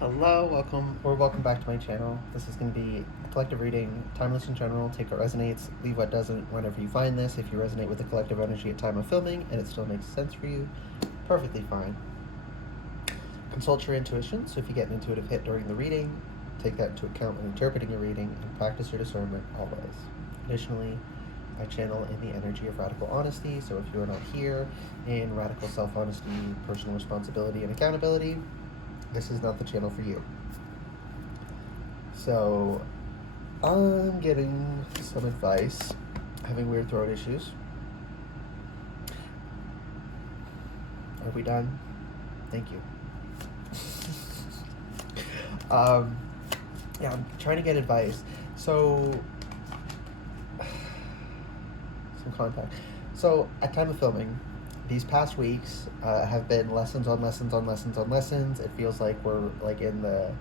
Hello, welcome back to my channel. This is going to be a collective reading, timeless in general. Take what resonates, leave what doesn't whenever you find this. If you resonate with the collective energy at time of filming and it still makes sense for you, perfectly fine. Consult your intuition, so if you get an intuitive hit during the reading, take that into account when interpreting your reading and practice your discernment always. Additionally, I channel in the energy of radical honesty, so if you are not here in radical self-honesty, personal responsibility, and accountability, this is not the channel for you. So, I'm getting some advice, having weird throat issues. Are we done? Thank you. Yeah, I'm trying to get advice. So, some contact. So, at time of filming, these past weeks have been lessons on lessons on lessons on lessons. It feels like we're like in the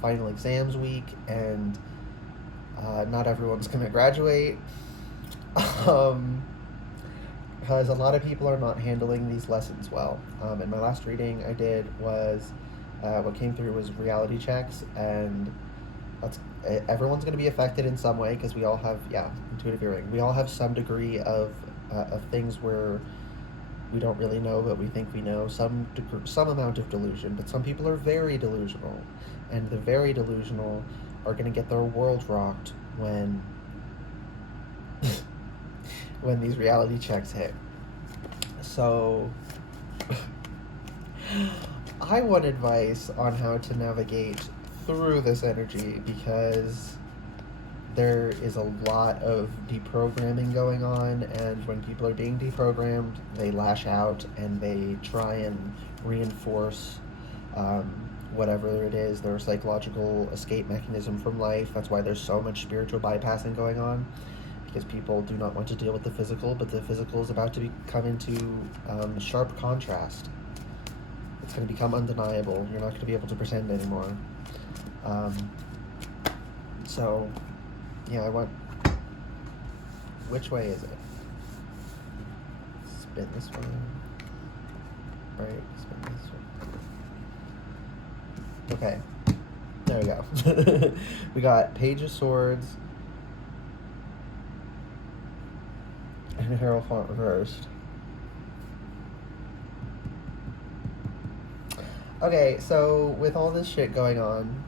final exams week, and not everyone's gonna graduate. Because a lot of people are not handling these lessons well. In my last reading I did was, what came through was reality checks, and everyone's going to be affected in some way, because we all have, intuitive hearing. We all have some degree of things where we don't really know, but we think we know, some amount of delusion. But some people are very delusional, and the very delusional are going to get their world rocked when when these reality checks hit. So I want advice on how to navigate through this energy, because there is a lot of deprogramming going on, and when people are being deprogrammed, they lash out and they try and reinforce whatever it is, their psychological escape mechanism from life. That's why there's so much spiritual bypassing going on, because people do not want to deal with the physical, but the physical is about to come into sharp contrast. It's going to become undeniable. You're not going to be able to pretend anymore. So, yeah, I want... Which way is it? Spin this way. Right, spin this way. Okay. There we go. We got Page of Swords and Hierophant reversed. Okay, so with all this shit going on,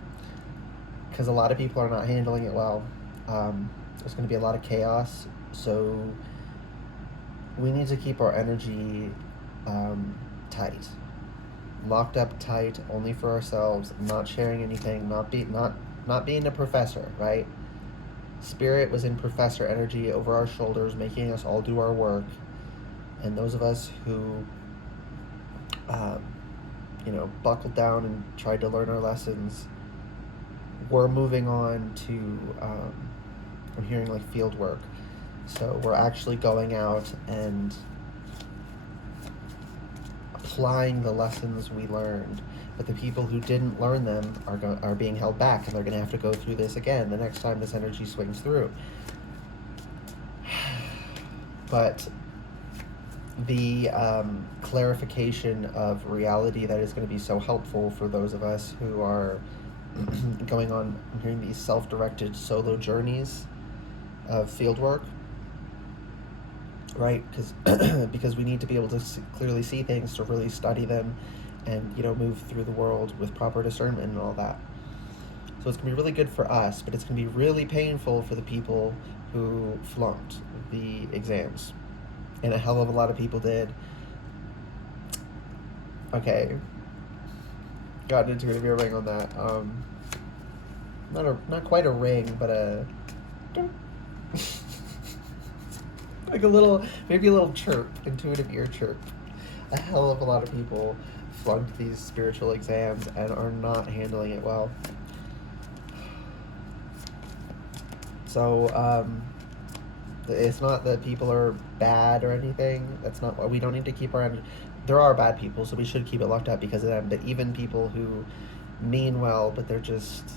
because a lot of people are not handling it well, there's going to be a lot of chaos, so we need to keep our energy tight. Locked up tight, only for ourselves, not sharing anything, not being a professor, right? Spirit was in professor energy over our shoulders, making us all do our work, and those of us who buckled down and tried to learn our lessons, we're moving on to, I'm hearing like field work. So we're actually going out and applying the lessons we learned. But the people who didn't learn them are being held back, and they're going to have to go through this again the next time this energy swings through. But the clarification of reality that is going to be so helpful for those of us who are going on, hearing these self-directed solo journeys of field work, right? Because we need to be able to clearly see things, to really study them, and move through the world with proper discernment and all that. So it's gonna be really good for us, but it's gonna be really painful for the people who flunked the exams, and a hell of a lot of people did. Okay, got an intuitive earring on that. Not quite a ring, but a like maybe a little chirp, intuitive ear chirp. A hell of a lot of people flunked these spiritual exams and are not handling it well. So, it's not that people are bad or anything. That's not why. We don't need to keep our energy. There are bad people, so we should keep it locked up because of them. But even people who mean well, but they're just,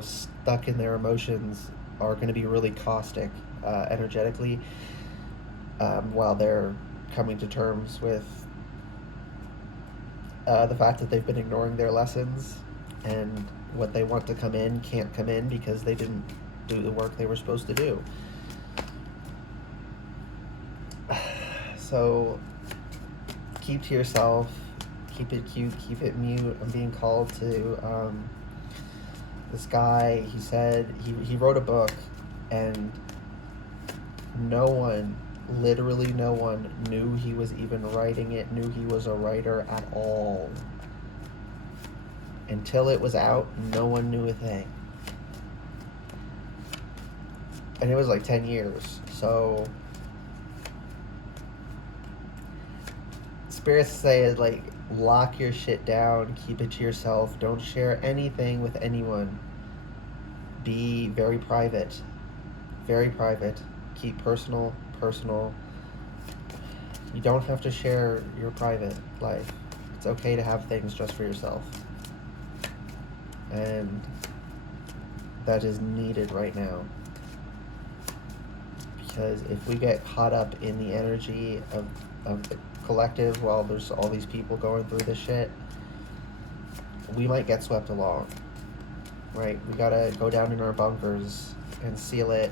stuck in their emotions, are going to be really caustic energetically, while they're coming to terms with the fact that they've been ignoring their lessons and what they want to come in can't come in because they didn't do the work they were supposed to do. So keep to yourself, keep it cute, keep it mute. I'm being called to this guy. He said he wrote a book, and no one, literally no one, knew he was even writing it, knew he was a writer at all. Until it was out, no one knew a thing. And it was like 10 years. So spirits say, like, lock your shit down, keep it to yourself, don't share anything with anyone. Be very private. Very private. Keep personal. You don't have to share your private life. It's okay to have things just for yourself. And that is needed right now. Because if we get caught up in the energy of the collective while there's all these people going through this shit, we might get swept along. Right? We gotta go down in our bunkers and seal it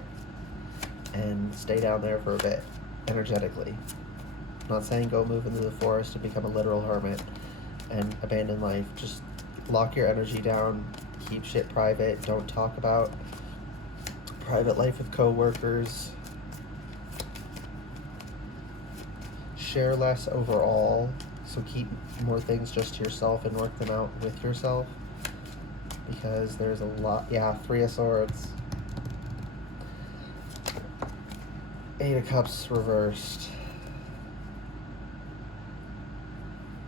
and stay down there for a bit, energetically. I'm not saying go move into the forest and become a literal hermit and abandon life. Just lock your energy down, keep shit private, don't talk about private life with coworkers. Share less overall, so keep more things just to yourself and work them out with yourself. Because there's a lot. Yeah, 3 of Swords. 8 of Cups reversed.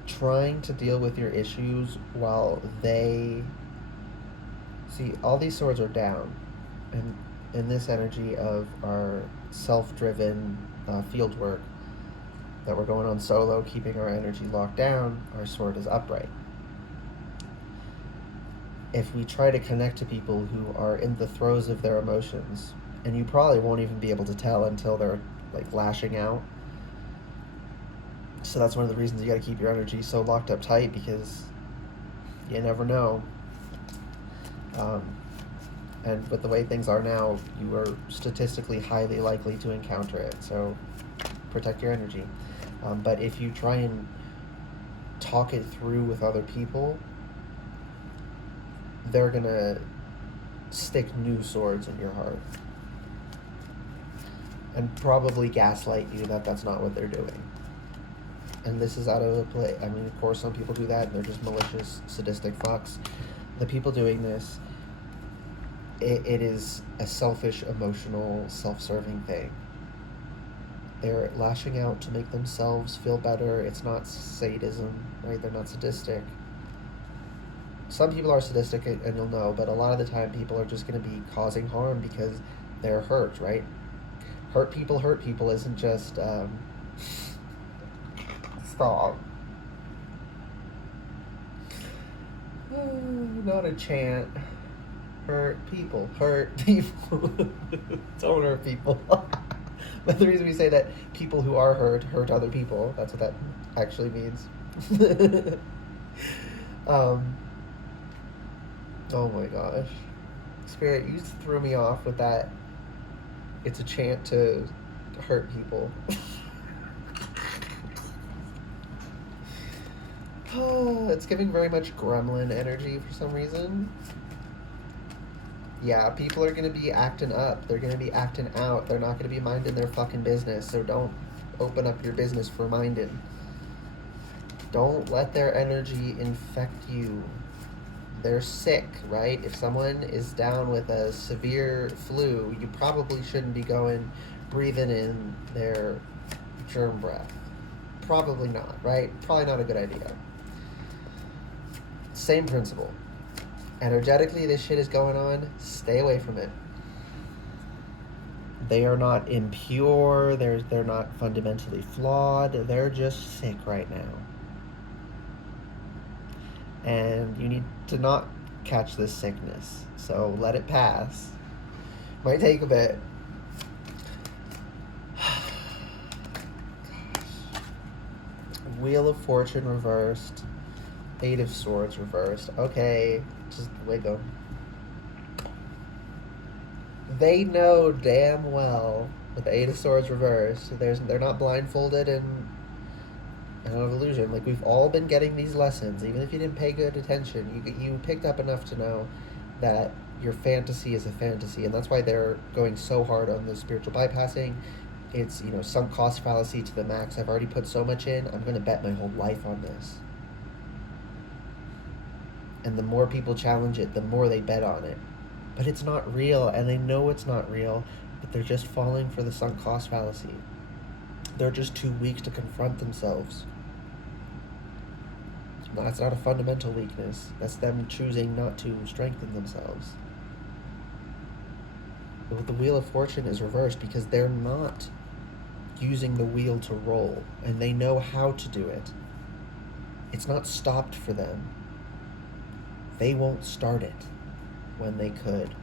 Trying to deal with your issues while they... See, all these swords are down. And in this energy of our self-driven field work that we're going on solo, keeping our energy locked down, our sword is upright. If we try to connect to people who are in the throes of their emotions, and you probably won't even be able to tell until they're like lashing out. So that's one of the reasons you got to keep your energy so locked up tight, because you never know. And with the way things are now, you are statistically highly likely to encounter it. So protect your energy. But if you try and talk it through with other people, they're gonna stick new swords in your heart and probably gaslight you that that's not what they're doing. And this is out of the play. I mean, of course, some people do that, and they're just malicious, sadistic fucks. The people doing this, it is a selfish, emotional, self-serving thing. They're lashing out to make themselves feel better. It's not sadism, right? They're not sadistic. Some people are sadistic, and you'll know, but a lot of the time people are just going to be causing harm because they're hurt, right? Hurt people isn't just, stop. Not a chant. Hurt people. Don't hurt people. But the reason we say that people who are hurt other people, that's what that actually means. Oh my gosh. Spirit, you threw me off with that. It's a chant to hurt people. Oh, it's giving very much gremlin energy for some reason. Yeah, people are going to be acting up. They're going to be acting out. They're not going to be minding their fucking business. So don't open up your business for minding. Don't let their energy infect you. They're sick, right? If someone is down with a severe flu, you probably shouldn't be breathing in their germ breath. Probably not, right? Probably not a good idea. Same principle. Energetically, this shit is going on. Stay away from it. They are not impure. They're not fundamentally flawed. They're just sick right now. And you need to not catch this sickness. So let it pass. Might take a bit. Wheel of Fortune reversed. Eight of Swords reversed. Okay, just wiggle. They know damn well with the Eight of Swords reversed, they're not blindfolded and out of illusion. Like, we've all been getting these lessons, even if you didn't pay good attention. You picked up enough to know that your fantasy is a fantasy, and that's why they're going so hard on the spiritual bypassing. It's, sunk cost fallacy to the max. I've already put so much in. I'm going to bet my whole life on this. And the more people challenge it, the more they bet on it. But it's not real, and they know it's not real, but they're just falling for the sunk cost fallacy. They're just too weak to confront themselves. That's not a fundamental weakness. That's them choosing not to strengthen themselves. But the Wheel of Fortune is reversed because they're not using the wheel to roll, and they know how to do it. It's not stopped for them. They won't start it when they could.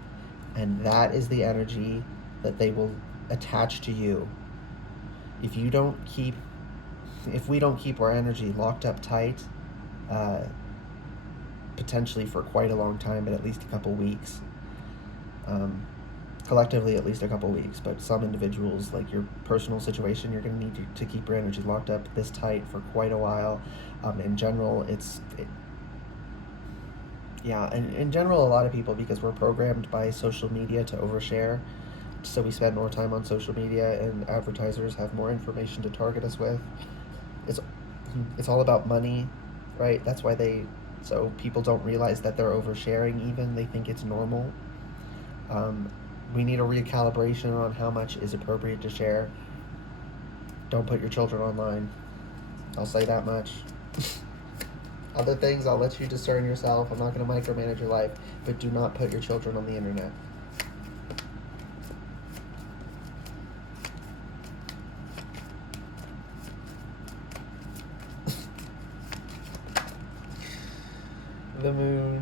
And that is the energy that they will attach to you. If we don't keep our energy locked up tight, potentially for quite a long time, but at least a couple weeks, collectively at least a couple weeks, but some individuals, like your personal situation, you're going to need to keep your energy locked up this tight for quite a while. In general, in general, a lot of people, because we're programmed by social media to overshare, so we spend more time on social media, and advertisers have more information to target us with. It's all about money, right? That's why so people don't realize that they're oversharing even. They think it's normal. We need a recalibration on how much is appropriate to share. Don't put your children online. I'll say that much. Other things, I'll let you discern yourself. I'm not going to micromanage your life, but do not put your children on the internet. The Moon.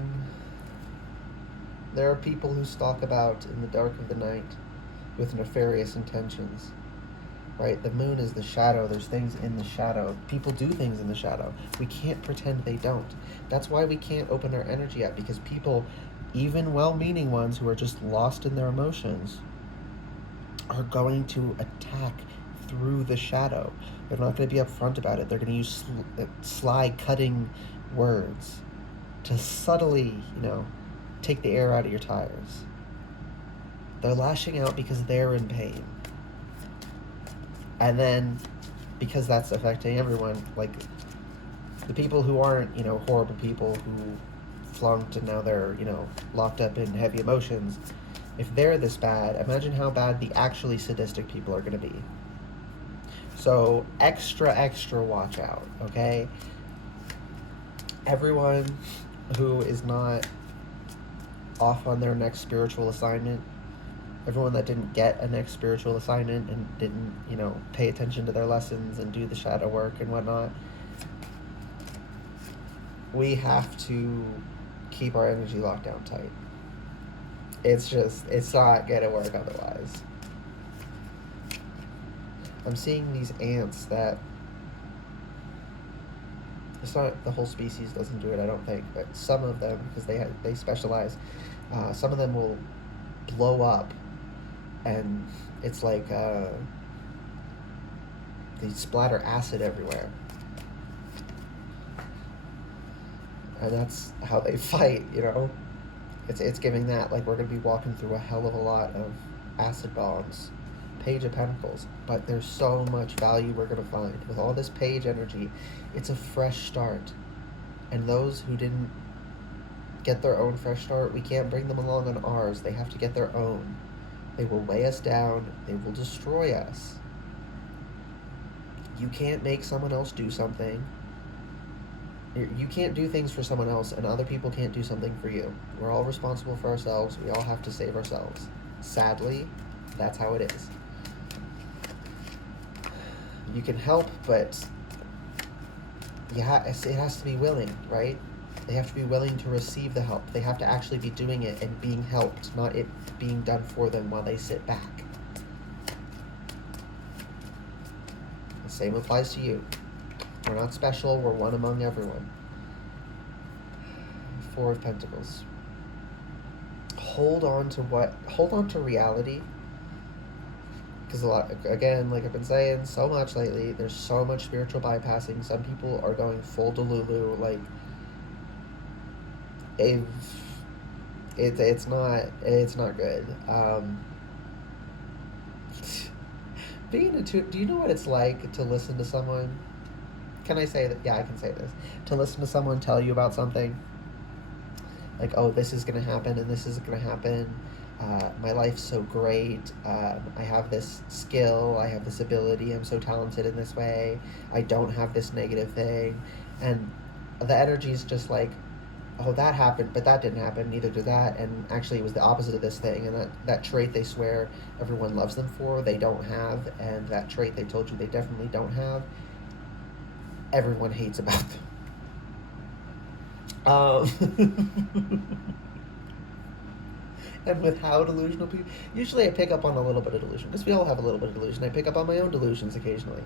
There are people who stalk about in the dark of the night with nefarious intentions. Right? The Moon is the shadow. There's things in the shadow. People do things in the shadow. We can't pretend they don't. That's why we can't open our energy up, because people, even well-meaning ones who are just lost in their emotions, are going to attack through the shadow. They're not going to be upfront about it. They're going to use sly, cutting words to subtly, take the air out of your tires. They're lashing out because they're in pain. And then, because that's affecting everyone, like the people who aren't, horrible people who flunked and now they're, locked up in heavy emotions, if they're this bad, imagine how bad the actually sadistic people are going to be. So extra watch out, okay? Everyone who is not off on their next spiritual assignment, everyone that didn't get a next spiritual assignment and didn't, pay attention to their lessons and do the shadow work and whatnot, we have to keep our energy locked down tight. It's not gonna work otherwise. I'm seeing these ants that, it's not the whole species doesn't do it, I don't think, but some of them, because they specialize, some of them will blow up, and it's like they splatter acid everywhere, and that's how they fight. It's giving that, like, we're gonna be walking through a hell of a lot of acid bombs. Page of Pentacles, but there's so much value we're going to find with all this page energy. It's a fresh start, and those who didn't get their own fresh start, we can't bring them along on ours. They have to get their own. They will weigh us down. They will destroy us. You can't make someone else do something. You can't do things for someone else, and other people can't do something for you. We're all responsible for ourselves. We all have to save ourselves. Sadly, that's how it is. You can help, but it has to be willing, right? They have to be willing to receive the help. They have to actually be doing it and being helped, not it being done for them while they sit back. The same applies to you. We're not special. We're one among everyone. Four of Pentacles. Hold on to reality. Because a lot, again, like I've been saying so much lately, there's so much spiritual bypassing. Some people are going full delulu. Like, if it's not good. Do you know what it's like to listen to someone? Can I say that? Yeah, I can say this. To listen to someone tell you about something, like, oh, this is gonna happen and this is gonna happen. My life's so great. I have this skill. I have this ability. I'm so talented in this way. I don't have this negative thing, and the energy is just like, oh, that happened, but that didn't happen. Neither did that, and actually, it was the opposite of this thing. And that trait they swear everyone loves them for, they don't have, and that trait they told you they definitely don't have, everyone hates about them. And with how delusional people, usually I pick up on a little bit of delusion, because we all have a little bit of delusion. I pick up on my own delusions occasionally.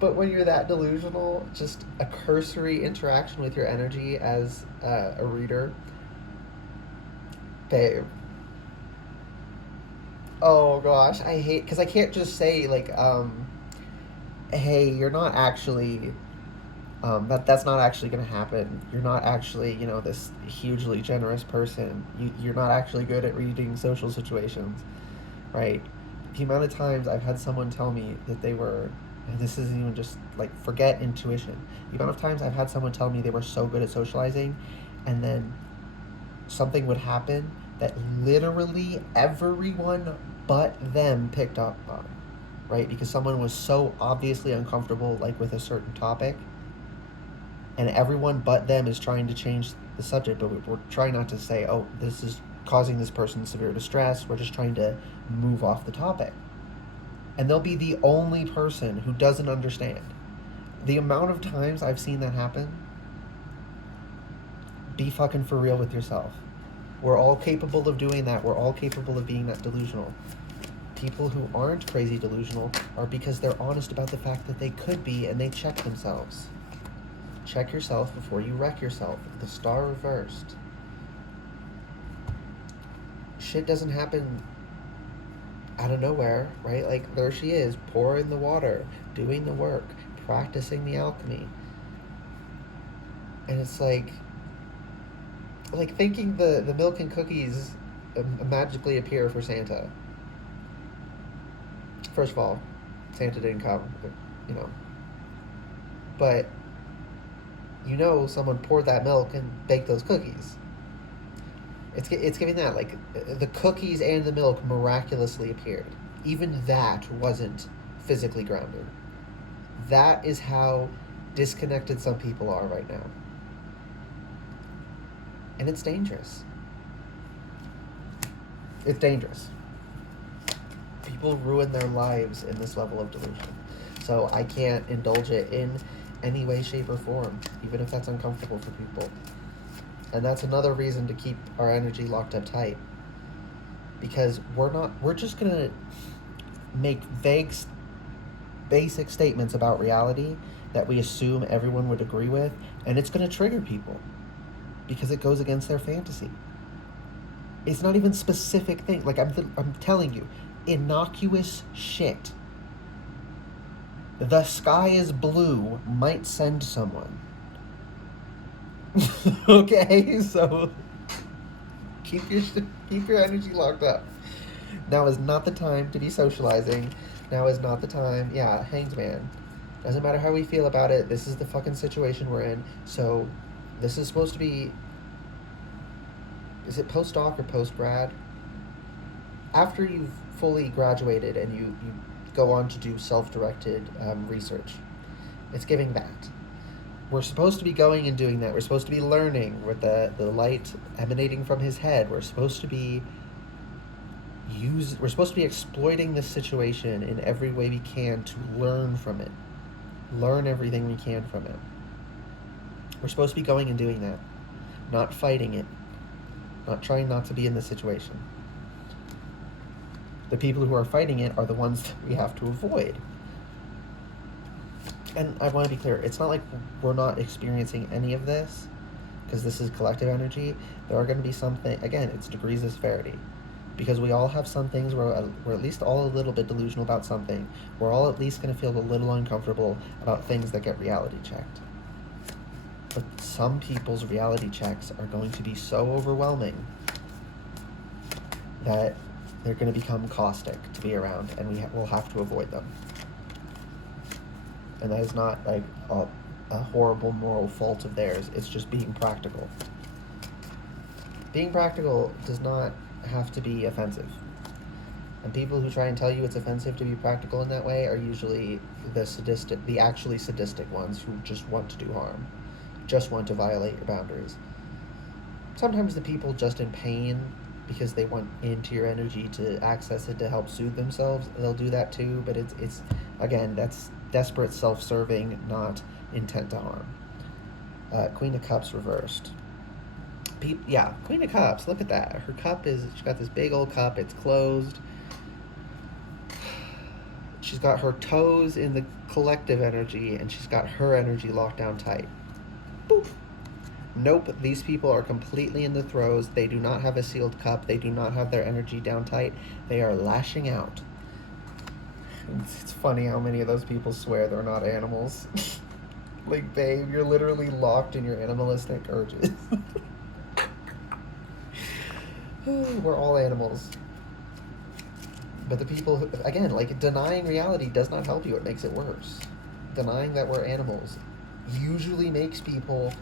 But when you're that delusional, just a cursory interaction with your energy as a reader, babe. Oh gosh, I hate, because I can't just say like, hey, you're not actually that's not actually going to happen. You're not actually, this hugely generous person. You're not actually good at reading social situations, right? The amount of times I've had someone tell me that they were, and this isn't even just like, forget intuition. The amount of times I've had someone tell me they were so good at socializing, and then something would happen that literally everyone but them picked up on, right? Because someone was so obviously uncomfortable, like with a certain topic, and everyone but them is trying to change the subject, but we're trying not to say, oh, this is causing this person severe distress. We're just trying to move off the topic. And they'll be the only person who doesn't understand. The amount of times I've seen that happen, be fucking for real with yourself. We're all capable of doing that. We're all capable of being that delusional. People who aren't crazy delusional are because they're honest about the fact that they could be, and they check themselves. Check yourself before you wreck yourself. The star reversed. Shit doesn't happen out of nowhere, right? Like, there she is, pouring the water, doing the work, practicing the alchemy. And it's like thinking the milk and cookies magically appear for Santa. First of all, Santa didn't come, but someone poured that milk and baked those cookies. It's giving that, like, the cookies and the milk miraculously appeared. Even that wasn't physically grounded. That is how disconnected some people are right now. And it's dangerous. It's dangerous. People ruin their lives in this level of delusion. So I can't indulge it in any way, shape, or form, even if that's uncomfortable for people. And that's another reason to keep our energy locked up tight. Because we're just going to make vague, basic statements about reality that we assume everyone would agree with, and it's going to trigger people because it goes against their fantasy. It's not even specific things. Like, I'm telling you, innocuous shit. The sky is blue might send someone. Okay, so keep your energy locked up. Now is not the time to be socializing. Now is not the time. Yeah, hanged man. Doesn't matter how we feel about it. This is the fucking situation we're in. So this is supposed to be... Is it post-doc or post-grad? After you've fully graduated and you go on to do self-directed research, it's giving that. We're supposed to be going and doing that. We're supposed to be learning with the light emanating from his head. We're supposed to be exploiting this situation in every way we can to learn from it. Learn everything we can from it. We're supposed to be going and doing that. Not fighting it. Not trying not to be in this situation. The people who are fighting it are the ones that we have to avoid. And I want to be clear, it's not like we're not experiencing any of this. because this is collective energy, there are going to be something, again, it's degrees of severity. Because we all have some things where we're at least all a little bit delusional about something. We're all at least going to feel a little uncomfortable about things that get reality checked. But some people's reality checks are going to be so overwhelming that they're going to become caustic to be around, and we'll have to avoid them. And that is not like a horrible moral fault of theirs. It's just being practical. Being practical does not have to be offensive. And people who try and tell you it's offensive to be practical in that way are usually the actually sadistic ones who just want to do harm, just want to violate your boundaries. Sometimes the people just in pain because they want into your energy to access it to help soothe themselves, they'll do that too, but it's again, that's desperate self-serving, not intent to harm. Queen of Cups reversed. Queen of Cups, look at that. Her cup she's got this big old cup, it's closed. She's got her toes in the collective energy, and she's got her energy locked down tight. Boop. Nope, these people are completely in the throes. They do not have a sealed cup. They do not have their energy down tight. They are lashing out. It's funny how many of those people swear they're not animals. Like, babe, you're literally locked in your animalistic urges. We're all animals. But the people who, again, like, denying reality does not help you. It makes it worse. Denying that we're animals usually makes people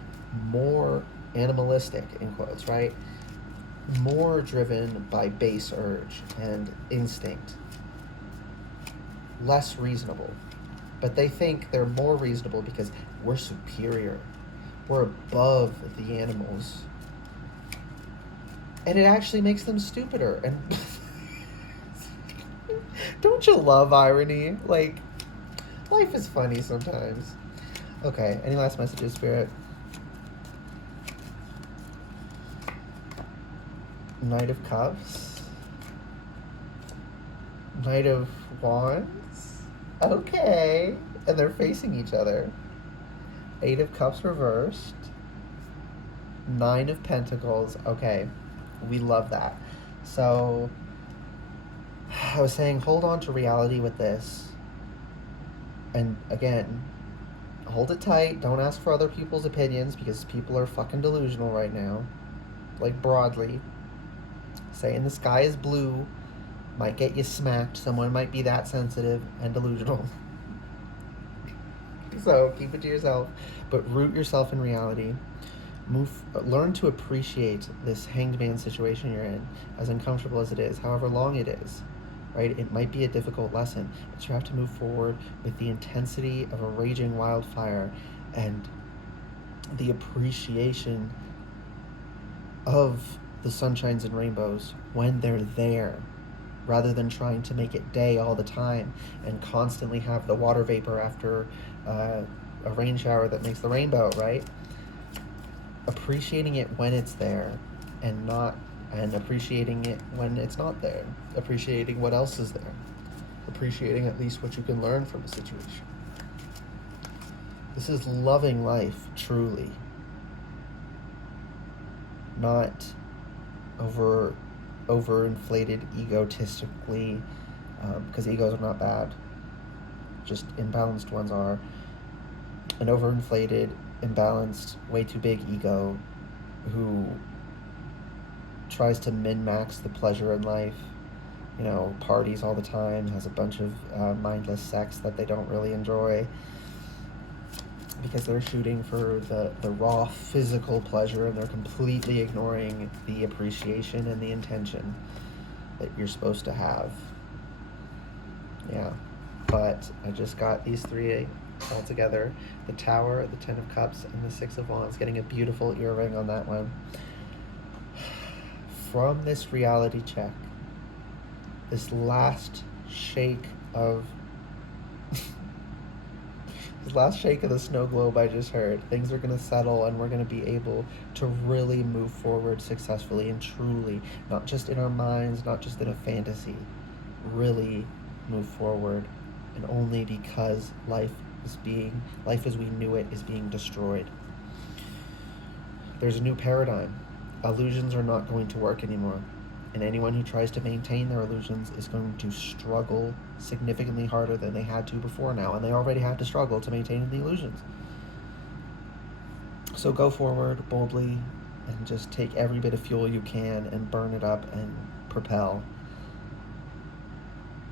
more animalistic, in quotes, right? More driven by base urge and instinct. Less reasonable. But they think they're more reasonable because we're superior. We're above the animals. And it actually makes them stupider. And don't you love irony? Like, life is funny sometimes. Okay, any last messages, Spirit? Knight of Cups. Knight of Wands. Okay. And they're facing each other. Eight of Cups reversed. Nine of Pentacles. Okay. We love that. So, I was saying, hold on to reality with this. And again, hold it tight. Don't ask for other people's opinions because people are fucking delusional right now. Like, broadly. Saying the sky is blue might get you smacked. Someone might be that sensitive and delusional. So, keep it to yourself. But root yourself in reality. Learn to appreciate this hanged man situation you're in, as uncomfortable as it is, however long it is, right? It might be a difficult lesson, but you have to move forward with the intensity of a raging wildfire and the appreciation of the sunshines and rainbows when they're there, rather than trying to make it day all the time and constantly have the water vapor after a rain shower that makes the rainbow, right? Appreciating it when it's there and appreciating it when it's not there. Appreciating what else is there. Appreciating at least what you can learn from a situation. This is loving life, truly. Not overinflated egotistically, because egos are not bad. Just imbalanced ones are. An overinflated, imbalanced, way too big ego who tries to min-max the pleasure in life, parties all the time, has a bunch of mindless sex that they don't really enjoy because they're shooting for the raw physical pleasure, and they're completely ignoring the appreciation and the intention that you're supposed to have. Yeah, but I just got these three all together: the Tower, the Ten of Cups, and the Six of Wands. Getting a beautiful earring on that one. From this reality check, this last shake of the snow globe I just heard, things are going to settle, and we're going to be able to really move forward successfully and truly, not just in our minds, not just in a fantasy, really move forward, and only because life as we knew it is being destroyed. There's a new paradigm. Illusions are not going to work anymore. And anyone who tries to maintain their illusions is going to struggle significantly harder than they had to before now. And they already had to struggle to maintain the illusions. So go forward boldly and just take every bit of fuel you can and burn it up and propel.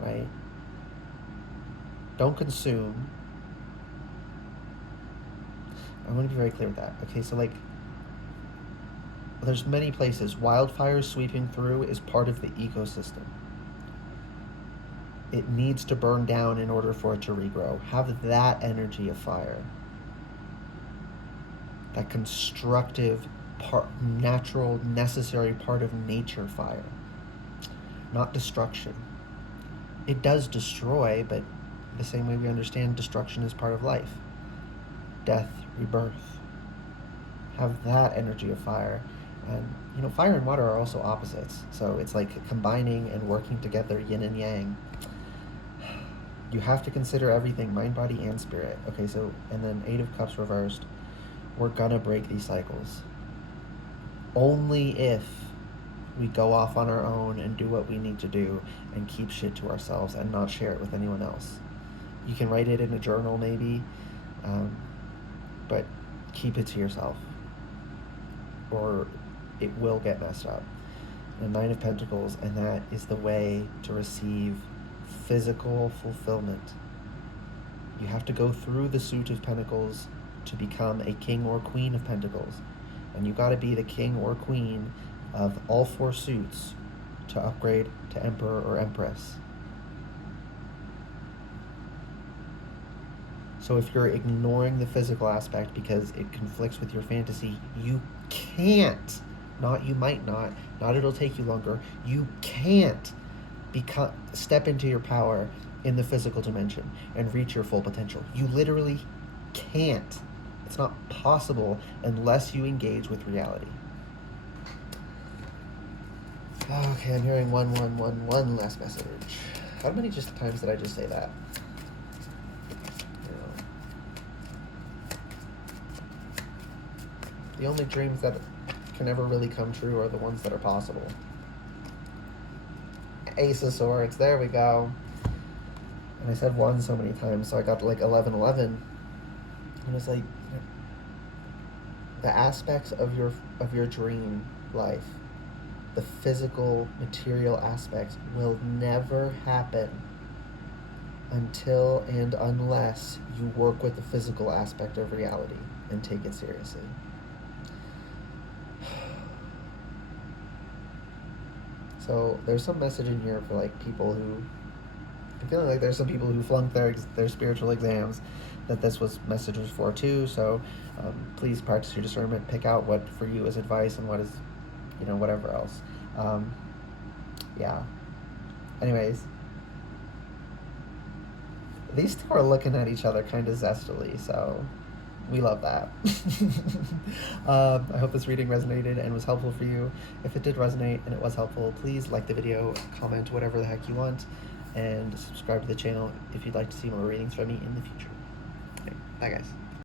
Right? Don't consume. I want to be very clear with that. Okay, so like, there's many places. Wildfires sweeping through is part of the ecosystem. It needs to burn down in order for it to regrow. Have that energy of fire. That constructive, natural, necessary part of nature fire. Not destruction. It does destroy, but the same way we understand destruction is part of life. Death, rebirth. Have that energy of fire. And, fire and water are also opposites. So it's like combining and working together, yin and yang. You have to consider everything, mind, body, and spirit. Okay, so, and then 8 of Cups reversed. We're gonna break these cycles. Only if we go off on our own and do what we need to do and keep shit to ourselves and not share it with anyone else. You can write it in a journal maybe, but keep it to yourself, or it will get messed up. The 9 of Pentacles, and that is the way to receive physical fulfillment. You have to go through the suit of Pentacles to become a king or queen of Pentacles. And you got to be the king or queen of all 4 suits to upgrade to Emperor or Empress. So if you're ignoring the physical aspect because it conflicts with your fantasy, you can't, not you might not it'll take you longer, you can't step into your power in the physical dimension and reach your full potential. You literally can't. It's not possible unless you engage with reality. Okay, I'm hearing 1111 last message. How many times did I just say that? The only dreams that can ever really come true are the ones that are possible. Ace of Swords, there we go. And I said 1 so many times, so I got like 1111. And it's like, the aspects of your dream life, the physical, material aspects will never happen until and unless you work with the physical aspect of reality and take it seriously. So there's some message in here for like people who, I'm feeling like there's some people who flunked their spiritual exams that this message was for too. So please practice your discernment, pick out what for you is advice and what is, whatever else. Yeah. Anyways, these two are looking at each other kind of zestily, so we love that. I hope this reading resonated and was helpful for you. If it did resonate and it was helpful, please like the video, comment whatever the heck you want, and subscribe to the channel if you'd like to see more readings from me in the future. Okay, bye guys.